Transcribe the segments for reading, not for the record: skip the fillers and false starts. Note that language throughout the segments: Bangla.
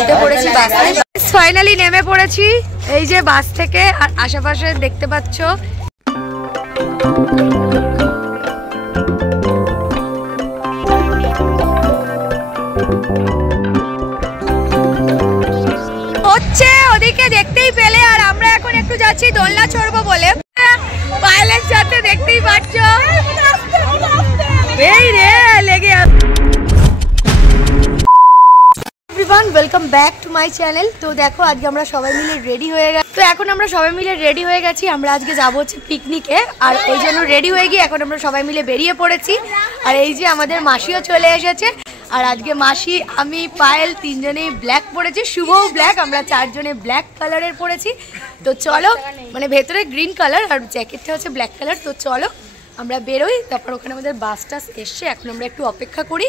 উঠে পড়েছি বাসে, ফাইনালি নেমে পড়েছি এই যে বাস থেকে। আর আশেপাশে দেখতে পাচ্ছ হচ্ছে ওদিকে দেখতেই পেলে। আর আমরা এখন একটু যাচ্ছি দোলনা চড়বো বলে, পাইলের সাথে দেখতেই পাচ্ছ এই রে লেগে। Welcome back to my channel. তো দেখো আজকে আমরা সবাই মিলে রেডি হয়ে গেছি। তো এখন আমরা সবাই মিলে রেডি হয়ে গেছি, আমরা আজকে যাবো হচ্ছে পিকনিকে। আর ওই জন্য রেডি হয়ে গিয়ে এখন আমরা সবাই মিলে বেরিয়ে পড়েছি। আর এই যে আমাদের মাসিও চলে এসেছে। আর আজকে মাসি, আমি, পায়েল তিনজনেই ব্ল্যাক পরেছি, শুভও ব্ল্যাক, আমরা চারজনে ব্ল্যাক কালারের পরেছি। তো চলো, মানে ভেতরে গ্রিন কালার আর জ্যাকেটটা হচ্ছে ব্ল্যাক কালার। তো চলো আমরা বেরোই, তারপর ওখানে আমাদের বাস টাস এসছে, এখন আমরা একটু অপেক্ষা করি,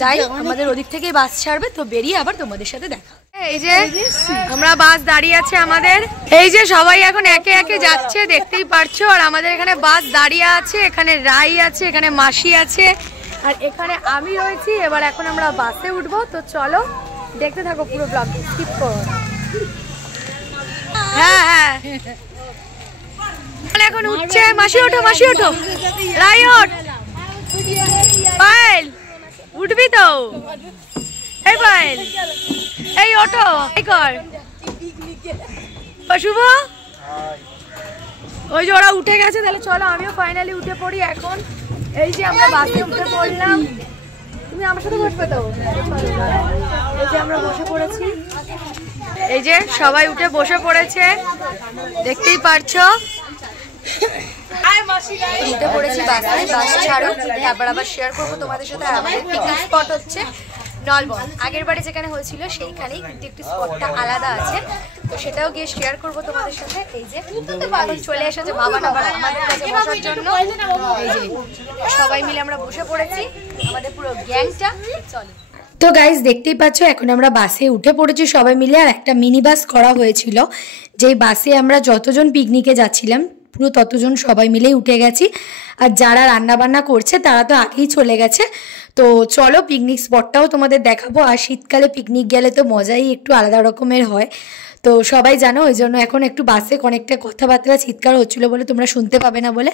যাই আমাদের ওদিক থেকেই বাস ছাড়বে। তো বেরিয়ে আবার তোমাদের সাথে দেখা। এই যে আমরা বাস দাঁড়িয়ে আছে আমাদের, এই যে সবাই এখন একে একে যাচ্ছে দেখতেই পারছো। আর আমাদের এখানে বাস দাঁড়িয়ে আছে, এখানে রাই আছে, এখানে মাসি আছে, আর এখানে আমি রয়েছি। এবার এখন আমরা বাসে উঠবো। তো চলো দেখতে থাকো পুরো ব্লগটা, স্কিপ করো। হ্যাঁ হ্যাঁ এখন উঠছে, মাসি ওঠো, মাসি ওঠো, রাই ওঠ, পায়েল উঠবি তো, এই পায়েল এই ওঠো, এই কর শুভ। ওই যে ওরা উঠে গেছে, তাহলে চলো আমিও ফাইনালি উঠে পড়ি এখন। এই যে আমরা বাসে উঠে পড়লাম, তুমি আমার সাথে বসবে তো। এই যে আমরা বসে পড়েছি, এই যে সবাই উঠে বসে পড়েছে দেখতেই পারছো। উঠে পড়েছি বাসে, বাস ছাড়ো, তারপর আবার শেয়ার করবো তোমাদের সাথে। আমাদের পিকনিক স্পট হচ্ছে নলবন, আগের বারে যেখানে হয়েছিল সেইখানেই, কিন্তু একটু স্পটটা আলাদা আছে, তো সেটাও গিয়ে শেয়ার করবো তোমাদের সাথে। এই যে চলে এসেছে বাবা না বাবা আমাদের কাছে বসার জন্য। এই যে সবাই মিলে আমরা বসে পড়েছি, আমাদের পুরো গ্যাংটা। চলো তো গাইস দেখতেই পাচ্ছ এখন আমরা বাসে উঠে পড়েছি সবাই মিলে। আর একটা মিনি বাস করা হয়েছিল, যেই বাসে আমরা যতজন পিকনিকে যাচ্ছিলাম পুরো ততজন সবাই মিলেই উঠে গেছি। আর যারা রান্না বান্না করছে তারা তো আগেই চলে গেছে। তো চলো পিকনিক স্পটটাও তোমাদের দেখাবো। আর শীতকালে পিকনিক গেলে তো মজাই একটু আলাদা রকমের হয়, তো সবাই জানো। ওই জন্য এখন একটু বাসে অনেকটা কথাবার্তা চিৎকার হচ্ছিলো বলে তোমরা শুনতে পাবে না বলে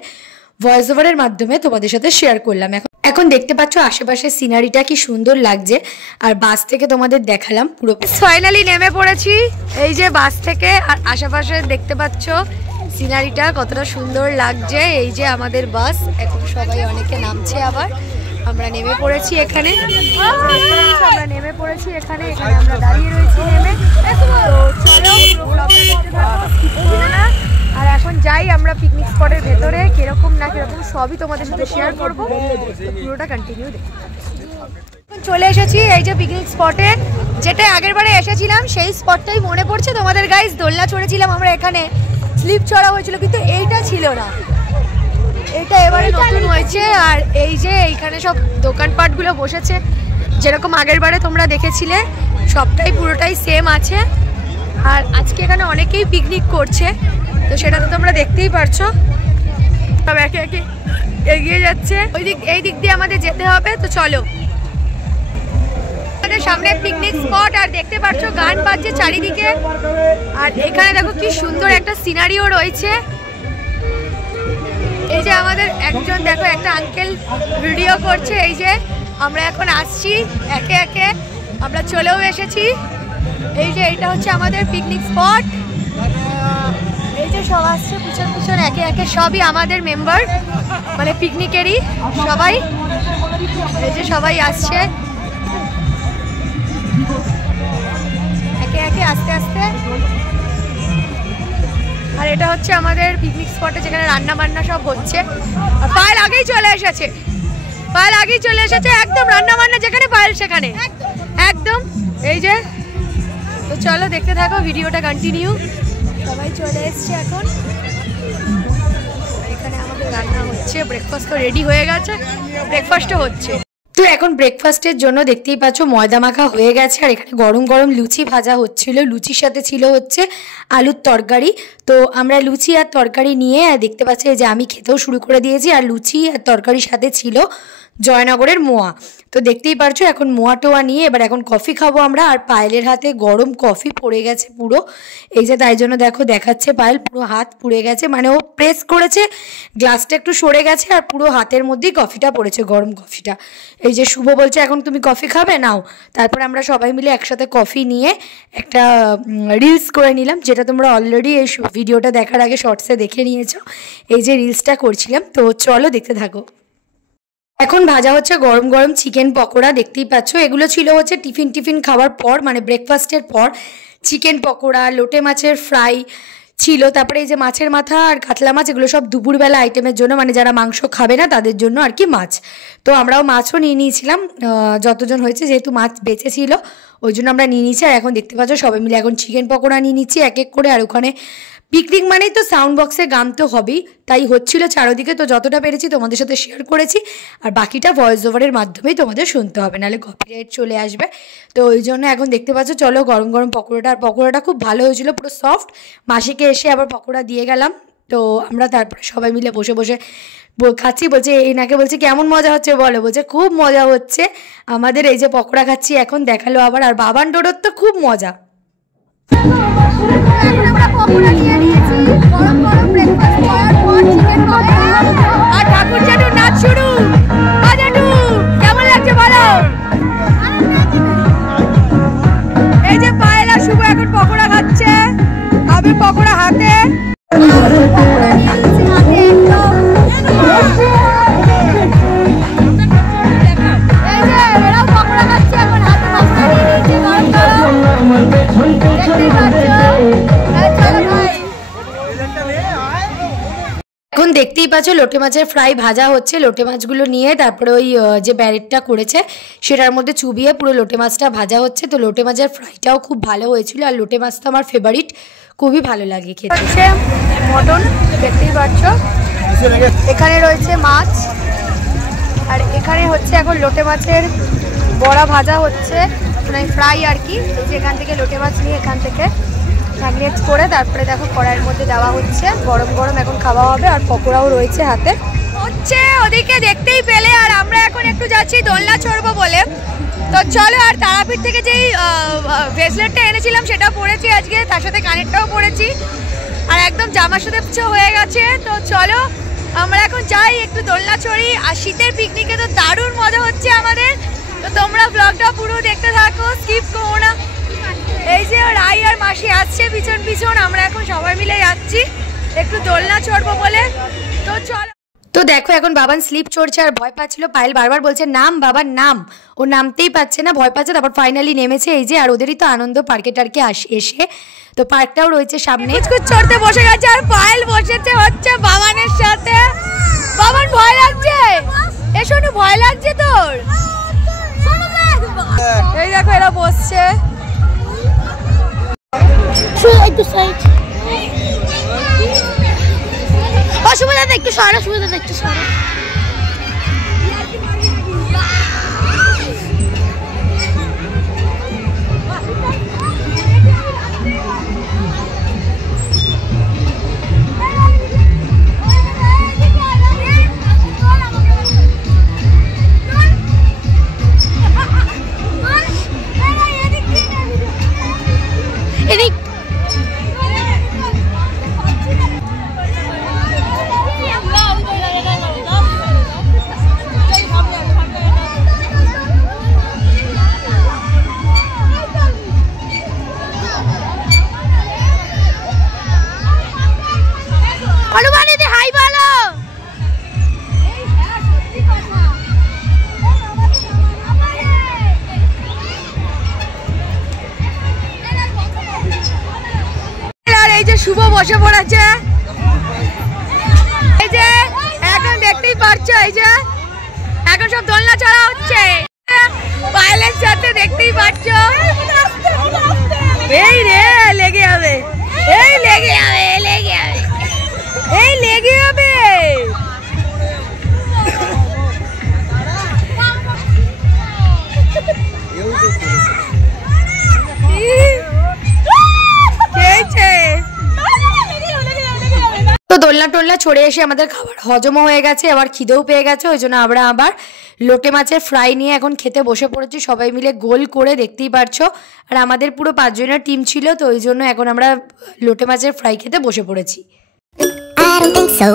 ভয়েস ওভারের মাধ্যমে তোমাদের সাথে শেয়ার করলাম। এখন দেখতে পাচ্ছ আশেপাশের সিনারিটা কি সুন্দর লাগছে, আর বাস থেকে তোমাদের দেখালাম পুরো। ফাইনালি নেমে পড়েছি এই যে বাস থেকে, আর আশেপাশে দেখতে পাচ্ছ সিনারিটা কতটা সুন্দর লাগছে। এই যে আমাদের বাস, এখন সবাই অনেকে নামছে, আবার আমরা নেমে পড়েছি এখানে। আমরা নেমে পড়েছি এখানে, এখানে আমরা দাঁড়িয়ে রয়েছি নেমে। তো চলো আর এখন যাই আমরা পিকনিক স্পটের ভেতরে, কিরকম না কিরকম সবই তোমাদের সাথে শেয়ার করবো, পুরোটা কন্টিনিউ দেখো। চলে এসেছি এই যে পিকনিক স্পটে, যেটা আগের বারে এসেছিলাম সেই স্পটটাই মনে পড়ছে তোমাদের। গাইস দোলনা চড়েছিলাম আমরা এখানে, স্লিপ চড়া হয়েছিল, কিন্তু এইটা ছিল না, এটা এবারে নতুন হয়েছে। আর এই যে এইখানে সব দোকানপাটগুলো বসেছে, যেরকম আগের বারে তোমরা দেখেছিলে সবটাই পুরোটাই সেম আছে। আর আজকে এখানে অনেকেই পিকনিক করছে, তো সেটা তো তোমরা দেখতেই পারছো। সব একে একে এগিয়ে যাচ্ছে, এই দিক দিয়ে আমাদের যেতে হবে। তো চলো আমাদের সামনে পিকনিক স্পট, আর দেখতে পাচ্ছ গান বাজছে চারিদিকে। আর এখানে দেখো কি সুন্দর একটা সিনারিও রয়েছে। এই যে আমাদের একজন দেখো একটা আঙ্কেল ভিডিও করছে। এই যে আমরা এখন আসছি একে একে, আমরা চলেও এসেছি। এই যে এটা হচ্ছে আমাদের পিকনিক স্পট, এই যে সব আসছে পিছন পিছন একে একে, সবই আমাদের মেম্বার, মানে পিকনিকেরই সবাই। এই যে সবাই আসছে একে একে আস্তে আস্তে। আর এটা হচ্ছে আমাদের পিকনিক স্পটে, যেখানে রান্না বান্না সব হচ্ছে। আর পায়েল আগেই চলে এসেছে, পায়েল আগেই চলে এসেছে একদম, রান্না বান্না যেখানে পায়েল সেখানে একদম। এই যে তো চলো দেখতে থাকো ভিডিওটা কন্টিনিউ। সবাই চলে এসছে এখন, এখানে আমাদের রান্না হচ্ছে, ব্রেকফাস্ট তো রেডি হয়ে গেছে, ব্রেকফাস্টও হচ্ছে। তো এখন ব্রেকফাস্টের জন্য দেখতেই পাচ্ছ ময়দা মাখা হয়ে গেছে, আর এখানে গরম গরম লুচি ভাজা হচ্ছিল, লুচির সাথে ছিল হচ্ছে আলুর তরকারি। তো আমরা লুচি আর তরকারি নিয়ে দেখতে পাচ্ছি যে আমি খেতেও শুরু করে দিয়েছি, আর লুচি আর তরকারির সাথে ছিল জয়নগরের মোয়া। তো দেখতেই পারছো এখন মোয়া টোয়া নিয়ে এবার এখন কফি খাবো আমরা। আর পায়েলের হাতে গরম কফি পড়ে গেছে পুরো, এই যে তাই জন্য দেখো দেখাচ্ছে পায়েল পুরো হাত পুড়ে গেছে, মানে ও প্রেস করেছে গ্লাসটা একটু সরে গেছে আর পুরো হাতের মধ্যেই কফিটা পড়েছে, গরম কফিটা। এই যে শুভ বলছে এখন তুমি কফি খাবে, নাও। তারপর আমরা সবাই মিলে একসাথে কফি নিয়ে একটা রিলস করে নিলাম, যেটা তোমরা অলরেডি এই ভিডিওটা দেখার আগে শর্টসে দেখে নিয়েছো। এই যে রিলসটা করছিলাম, তো চলো দেখতে থাকো। এখন ভাজা হচ্ছে গরম গরম চিকেন পকোড়া, দেখতেই পাচ্ছ। এগুলো ছিল হচ্ছে টিফিন খাওয়ার পর, মানে ব্রেকফাস্টের পর চিকেন পকোড়া, লোটে মাছের ফ্রাই ছিল। তারপরে এই যে মাছের মাথা আর কাতলা মাছ, এগুলো সব দুপুরবেলা আইটেমের জন্য, মানে যারা মাংস খাবে না তাদের জন্য আর কি মাছ। তো আমরাও মাছও নিয়ে নিয়েছিলাম যতজন হয়েছে, যেহেতু মাছ বেঁচে ছিল ওই জন্য আমরা নিয়ে নিয়েছি। আর এখন দেখতে পাচ্ছ সবাই মিলে এখন চিকেন পকোড়া নিয়ে নিচ্ছি এক এক করে। আর ওখানে পিকনিক মানেই তো সাউন্ড বক্সে গান তো হবেই, তাই হচ্ছিল চারোদিকে। তো যতটা পেরেছি তোমাদের সাথে শেয়ার করেছি, আর বাকিটা ভয়েস ওভারের মাধ্যমেই তোমাদের শুনতে হবে, নাহলে কপিরাইট চলে আসবে। তো ওই জন্য এখন দেখতে পাচ্ছ চলো গরম গরম পকোড়াটা, আর পকোড়াটা খুব ভালো হয়েছিল, পুরো সফট। মাসিকে এসে আবার পকোড়া দিয়ে গেলাম। তো আমরা তারপরে সবাই মিলে বসে বসে খাচ্ছি। বলছে এনাকে বলছে কেমন মজা হচ্ছে বলো, বলছে খুব মজা হচ্ছে আমাদের, এই যে পকোড়া খাচ্ছি এখন দেখালো আবার। আর বাবান ডোডোর তো খুব মজা। আর ঠাকুর জাদু নাচ শুরু। কেমন লাগছে বলো? এই যে পায়েলা শুভ এখন পকোড়া খাচ্ছে, আমি পকোড়া হাতে। এখন দেখতেই পাচ্ছ লোটে মাছের ফ্রাই ভাজা হচ্ছে। লোটে মাছগুলো নিয়ে তারপরে ওই যে ব্যারেটটা করেছে সেটার মধ্যে চুবিয়ে পুরো লোটে মাছটা ভাজা হচ্ছে। তো লোটে মাছের ফ্রাইটাও খুব ভালো হয়েছিল, আর লোটে মাছ তো আমার ফেভারিট, খুবই ভালো লাগে খেতে। হচ্ছে মটন, দেখতেই পাচ্ছ এখানে রয়েছে মাছ, আর এখানে হচ্ছে এখন লোটে মাছের বড়া ভাজা হচ্ছে, মানে ফ্রাই আর কি। যেখান থেকে লোটে মাছ নিয়ে এখান থেকে ম্যাগনেট করে তারপরে দেখো কড়াইয়ের মধ্যে দেওয়া হচ্ছে, গরম গরম এখন খাওয়া হবে। আর পকোড়াও রয়েছে হাতে হচ্ছে ওদিকে দেখতেই পেলে। আর আমরা এখন একটু যাচ্ছি দোলনা চড়বো বলে। তো চলো, আর তারাপীঠ থেকে যেই ব্রেসলেটটা এনেছিলাম সেটা পরেছি আজকে, তার সাথে কানেরটাও পরেছি, আর একদম জামার সাথে হয়ে গেছে। তো চলো আমরা এখন যাই একটু দোলনা চড়ি। আর শীতের পিকনিকে তো দারুণ মজা হচ্ছে আমাদের, তো তোমরা ব্লগটা পুরো দেখতে থাকো, স্কিপ করো না। এই যে রাই আর মাসি আসছে পিছন পিছন, আমরা এখন সবাই মিলে যাচ্ছি একটু দোলনা চড়বো বলে। তো চলো। তো দেখো এখন বাবান স্লিপ চড়ছে আর ভয় পাচ্ছিল। পায়েল বারবার বলছে নাম বাবার নাম, ও নামতেই পারছে না, ভয় পাচ্ছে। তারপর ফাইনালি নেমেছে। এই যে আর ওদেরই তো আনন্দ পার্কে টার্কে এসে, তো পার্কটাও রয়েছে সামনে। কুচকুচ চড়তে বসে গেছে আর পায়েল বসেছে হচ্ছে বাবানের সাথে। বাবান ভয় লাগছে? এসো না, ভয় লাগছে তোর? এই দেখো এরা বসছে। অসুবিধা একটু সরা, সুবিধা একটু সরা। শুভ বসে পড়েছে, এই যে এখন দেখতেই পাচ্ছ, এই যে এখন সব দোলনা চড়া হচ্ছে পায়েলের সাথে, দেখতেই পাচ্ছ। এই রে লেগে যাবে, এই লেগে যাবে, লেগে যাবে, এই লেগে যাবে। তো দোলনা দোলনা টোলনা ছড়ে এসে আমাদের খাবার হজমও হয়ে গেছে, আবার খিদেও পেয়ে গেছে। ওই জন্য আমরা আবার লোটে মাছের ফ্রাই নিয়ে এখন খেতে বসে পড়েছি সবাই মিলে গোল করে, দেখতেই পারছো। আর আমাদের পুরো 5 জনের টিম ছিল, তো ওই জন্য এখন আমরা লোটে মাছের ফ্রাই খেতে বসে পড়েছি। I don't think so.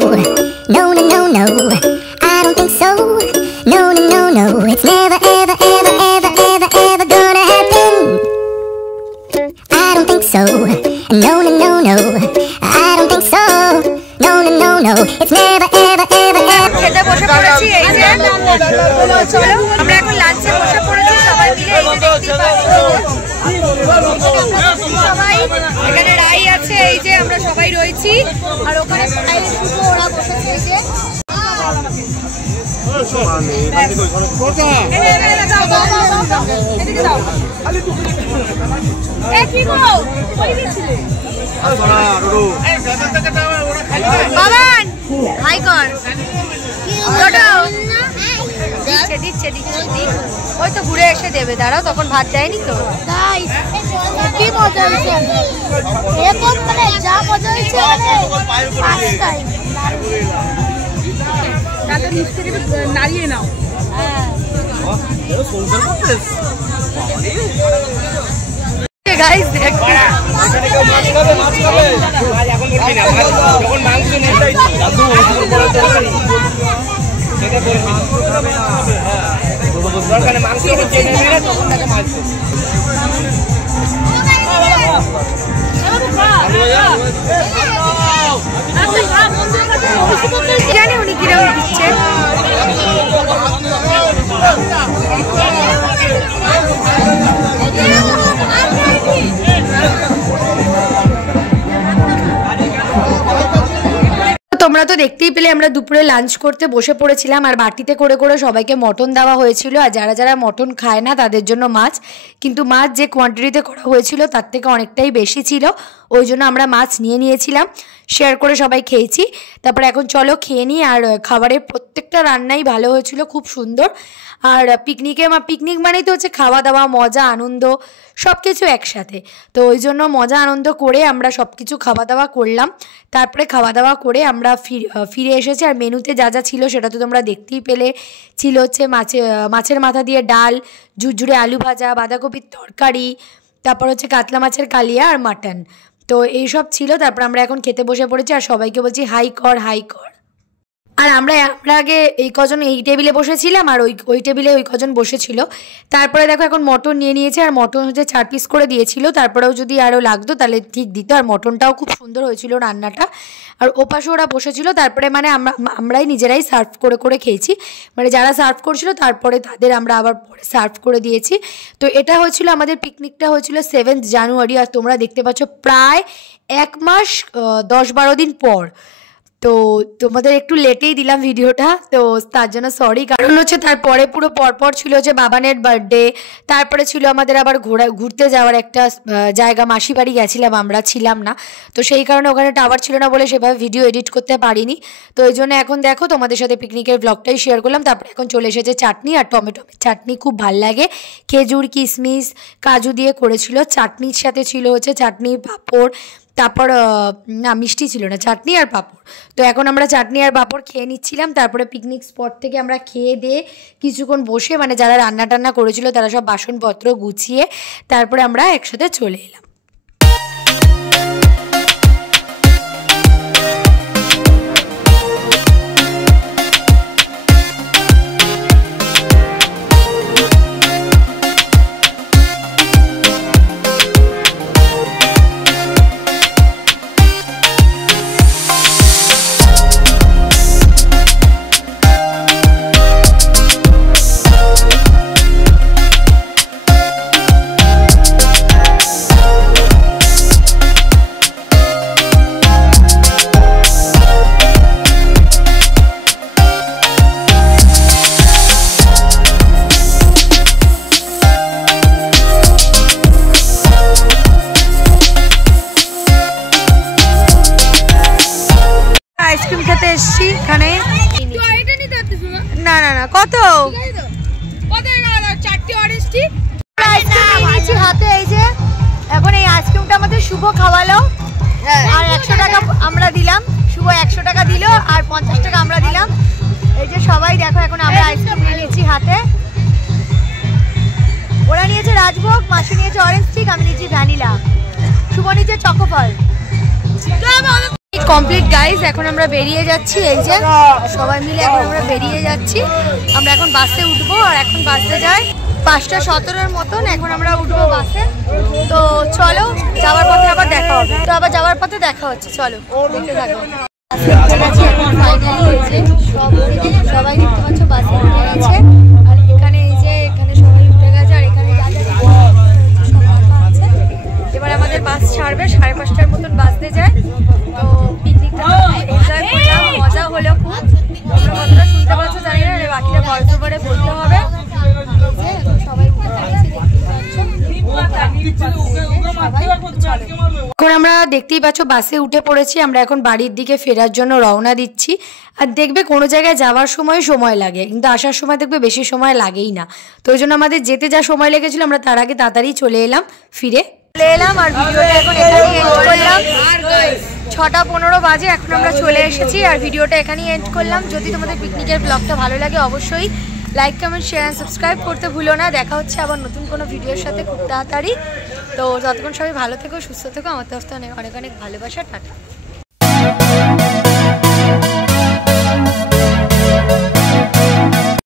No, no, no, no. I don't think so. No, no, no, no. It's never, ever, ever, ever, ever, ever gonna happen. I don't think so. No, no, no, no. I don't think so. No, no, no, no. It's never, ever, ever, ever. খেতে বসে পড়েছি, এই যে চলো আমরা এখন লাঞ্চে বসে পড়েছি সবাই মিলে। এই যে দেখতেই পাচ্ছি সবাই এখানে রাই আছে, এই যে আমরা সবাই রয়েছি। আর ওখানে ওরা বসেছে, এই যে বাবান হাই কর, দিচ্ছে ওই তো ঘুরে এসে দেবে, দাঁড়াও তখন ভাত দেয়নি তো। কি মজা হয়েছে, এরকম মানে যা মজা হয়েছে নাড়িয়ে নাও। জানি উনি কিরকম দিচ্ছে। তোমরা তো দেখতেই পেলে আমরা দুপুরে লাঞ্চ করতে বসে পড়েছিলাম, আর বাটিতে করে করে সবাইকে মটন দেওয়া হয়েছিল। আর যারা যারা মটন খায় না তাদের জন্য মাছ, কিন্তু মাছ যে কোয়ান্টিটিতে করা হয়েছিল তার থেকে অনেকটাই বেশি ছিল, ওই জন্য আমরা মাছ নিয়েছিলাম, শেয়ার করে সবাই খেয়েছি। তারপরে এখন চলো খেয়ে নিই। আর খাবারের প্রত্যেকটা রান্নাই ভালো হয়েছিল, খুব সুন্দর। আর পিকনিক মানেই তো হচ্ছে খাওয়া দাওয়া, মজা, আনন্দ সব কিছু একসাথে। তো ওই জন্য মজা আনন্দ করে আমরা সব কিছু খাওয়া দাওয়া করলাম। তারপরে খাওয়া দাওয়া করে আমরা ফিরে এসেছি। আর মেনুতে যা যা ছিল সেটা তো তোমরা দেখতেই পেলে। ছিল হচ্ছে মাছের মাথা দিয়ে ডাল, ঝুরঝুরে আলু ভাজা, বাঁধাকপির তরকারি, তারপর হচ্ছে কাতলা মাছের কালিয়া আর মাটন। তো এইসব ছিল। তারপর আমরা এখন খেতে বসে পড়েছি, আর সবাইকে বলছি হাই কর হাই কর। আর আমরা আগে এই কজন এই টেবিলে বসেছিলাম, আর ওই টেবিলে ওই কজন বসেছিল। তারপরে দেখো এখন মটন নিয়েছে, আর মটন হচ্ছে 4 পিস করে দিয়েছিল। তারপরেও যদি আরও লাগতো তাহলে ঠিক দিত। আর মটনটাও খুব সুন্দর হয়েছিল রান্নাটা। আর ওপাশে ওরা বসেছিল। তারপরে মানে আমরাই নিজেরাই সার্ভ করে করে খেয়েছি, মানে যারা সার্ভ করছিল তারপরে তাদের আমরা আবার পরে সার্ভ করে দিয়েছি। তো এটা হয়েছিল আমাদের পিকনিকটা হয়েছিল 7 জানুয়ারি। আর তোমরা দেখতে পাচ্ছ প্রায় 1 মাস 10-12 দিন পর। তো তোমাদের একটু লেটেই দিলাম ভিডিওটা, তো তার জন্য সরি। কারণ হচ্ছে তারপরে পুরো পরপর ছিল হচ্ছে বাবানের বার্থডে, তারপরে ছিল আমাদের আবার ঘুরতে যাওয়ার একটা জায়গা, মাসি বাড়ি গেছিলাম, আমরা ছিলাম না। তো সেই কারণে ওখানে টাওয়ার ছিল না বলে সেভাবে ভিডিও এডিট করতে পারিনি। তো এই জন্য এখন দেখো তোমাদের সাথে পিকনিকের ব্লগটাই শেয়ার করলাম। তারপরে এখন চলে এসেছে চাটনি আর টমেটো চাটনি, খুব ভাল লাগে। খেজুর, কিশমিশ, কাজু দিয়ে করেছিল। চাটনির সাথে ছিল হচ্ছে চাটনি, পাঁপড়, তারপর না মিষ্টি ছিল না, চাটনি আর পাঁপড়। তো এখন আমরা চাটনি আর পাঁপড় খেয়ে নিচ্ছিলাম। তারপরে পিকনিক স্পট থেকে আমরা খেয়ে দিয়ে কিছুক্ষণ বসে, মানে যারা রান্না টান্না করেছিল তারা সব বাসনপত্র গুছিয়ে তারপরে আমরা একসাথে চলে এলাম। আইসক্রিম খেতে এসেছি এখানে। না না না কত হাতে, এই যে এখন এই আইসক্রিমটা আমাদের শুভ খাওয়ালো, আর 100 টাকা আমরা দিলাম। শুভ 100 টাকা আর 50 টাকা আমরা দিলাম। এই যে সবাই দেখো এখন আমরা আইসক্রিম নিয়ে নিচ্ছি হাতে। ওরা নিয়েছে রাজভোগ, মাসি নিয়েছে অরেঞ্জ স্টিক, আমি নিয়েছি ভ্যানিলা, শুভ নিয়েছে চকোফল। কমপ্লিট গাইজ, এখন আমরা বেরিয়ে যাচ্ছি। এই যে সবাই মিলে এখন আমরা বেরিয়ে যাচ্ছি। আমরা এখন বাসে উঠবো আর এখন বাসে যাই 5:17 মতন। এখন আমরা উঠবো বাসে। তো চলো যাওয়ার পথে আবার দেখা হবে। তো আবার যাওয়ার পথে দেখা হচ্ছে, চলো দেখতে থাকো। সবাই দেখতে পাচ্ছ বাসে উঠে গেছে। আর এখানে এই যে এখানে সবাই উঠে গেছে। আর এখানে এবার আমাদের বাস ছাড়বে 5:30টার মতন বাসতে যায়। তো পিকনিকটা এনজয় করলাম, মজা হলো খুব। তোমরা কতটা শুনতে পাচ্ছ জানি না, বাকিটা ভয়েস ওভারে বলতে হবে। এখন আমরা দেখতেই পাচ্ছ বাসে উঠে পড়েছি। আমরা এখন বাড়ির দিকে ফেরার জন্য রওনা দিচ্ছি। আর দেখবে কোনো জায়গায় যাওয়ার সময় লাগে, কিন্তু আসার সময় দেখবে বেশি সময় লাগেই না। তো ওই জন্য আমাদের যেতে যা সময় লেগেছিল আমরা তার আগে তাড়াতাড়ি চলে এলাম, ফিরে এলাম। আর ভিডিওটা এখন এখানেই এন্ড করলাম। 6:15 বাজে, এখন আমরা চলে এসেছি। আর ভিডিওটা এখানেই এন্ড করলাম। যদি তোমাদের পিকনিকের ব্লগটা ভালো লাগে অবশ্যই like, comment, share and subscribe করতে ভুলো না। দেখা হচ্ছে আবার নতুন কোনো ভিডিওর সাথে খুব তাড়াতাড়ি। তো যতক্ষণ সবাই ভালো থেকো, সুস্থ থেকো। আমার তরফ থেকে অনেক অনেক ভালোবাসা। টাটা।